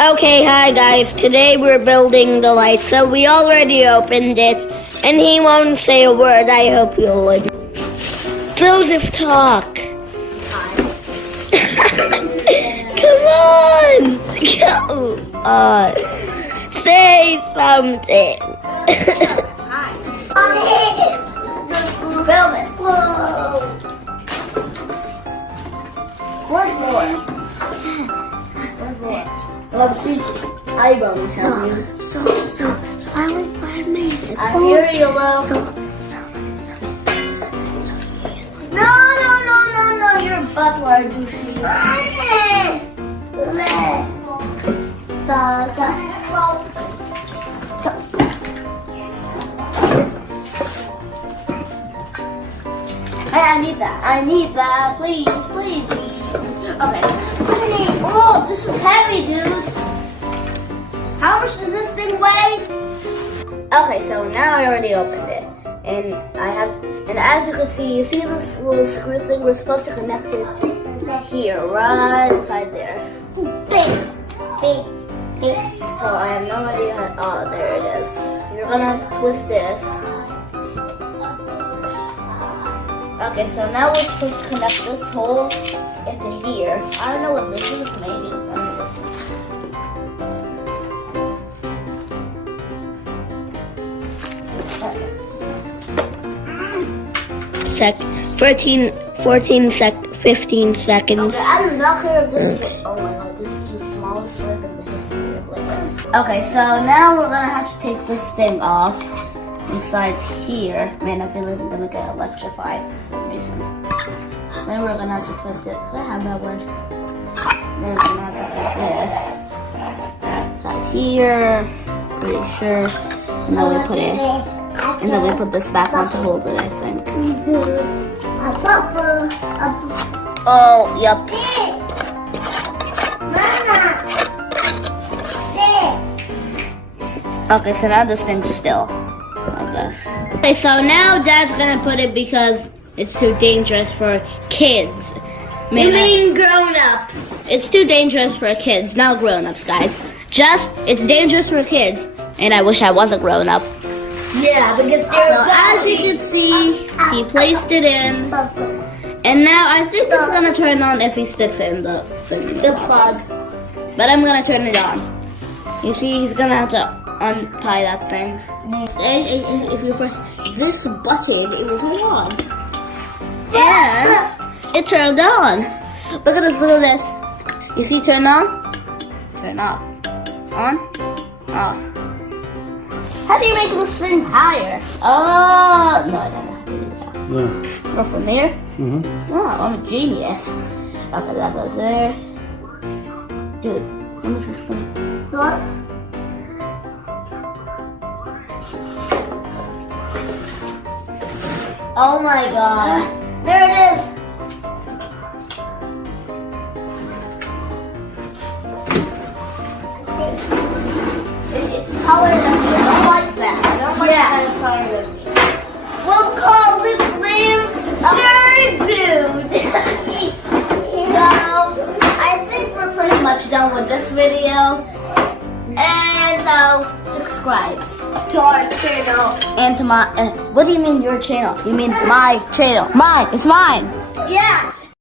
Okay, hi guys. Today we're building the light. So we already opened it, and he won't say a word. I hope you'll like. Joseph, talk. Come on, come on. Say something. Film it. Where's Laura? Where's Laura? Well, she's eyebrows. So I made it. I'm here, yellow. No, you're a butler, douchey. Hey, I need that, please. Okay. Oh, this is heavy, dude. How much does this thing weigh? Okay, so now I already opened it, and as you can see, you see this little screw thing? We're supposed to connect it here, right inside there. So I have no idea how. Oh, there it is. You're gonna have to twist this. Okay, so now we're supposed to connect this hole into here. I don't know what this is, maybe. Sec 15 seconds. Okay, I do not care if this is. Oh my god, this is the smallest slip in the history of liquids. Okay, so now we're gonna have to take this thing off inside here. Man, I feel like I'm gonna get electrified for some reason. Then we're gonna have to put it. Could I have that word? Then we're gonna have to put this inside here. Pretty sure. And then we put it. And then we put this back on to hold it, I think. Oh, yep. Okay, so now this thing's still, I guess. Okay, so now Dad's gonna put it because it's too dangerous for kids. You mean grown-ups? It's too dangerous for kids, not grown-ups, guys. It's dangerous for kids. And I wish I was a grown-up. Yeah, because as you can see, he placed it in. And now I think it's gonna turn on if he sticks it in the plug. But I'm gonna turn it on. You see, he's gonna have to untie that thing. If you press this button, it will turn on. And it turned on. Look at this. You see, turn on, turn off, on, off. How do you make this thing higher? Oh, no, I don't know how to do that. No. Go from here? Mm-hmm. Oh, I'm a genius. Okay, that goes there. Dude, when is this going? What? Oh my god. There it is. It's taller than me. I don't like that. I don't like that it's taller than me. We'll call this man Dude. So, I think we're pretty much done with this video. And so, subscribe to our channel. And to my, what do you mean your channel? You mean my channel? Mine, it's mine. Yeah.